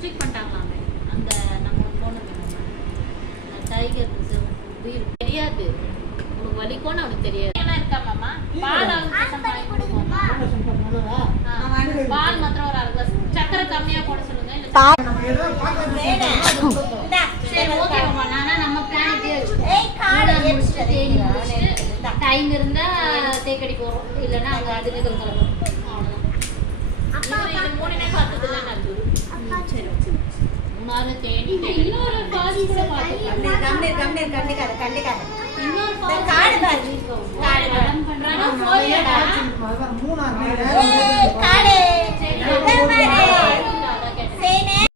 ஸ்ட்ரிக் பண்ணிட்டாங்களாமே அந்த நம்ம போனது டைகர் உயிர் தெரியாது உனக்கு வலிக்கும்னு அவனுக்கு தெரியாது என்ன இருக்கா மாமா பால் பால் மாத்திரம் ஒரு 1 கிளாஸ் சக்கரை கம்மியா போட சொல்லுங்க சரி ஓகே மாமா நானா நம்ம பிளான் இப்படியே வச்சுக்கோம் டைம் இருந்தா தேக்கடி போறோம் இல்லைன்னா அங்க அதுக்கு கிளம்புறோம் அவ்வளவுதான் இது 3 நாள் பார்த்ததுல நல்லது சரி 3 தேடி இன்னொரு பாதி கூட பார்த்தேன் கண்டிக்காத இன்னொரு கார்டு பண்றானா போயடா 3 கார்டு சரி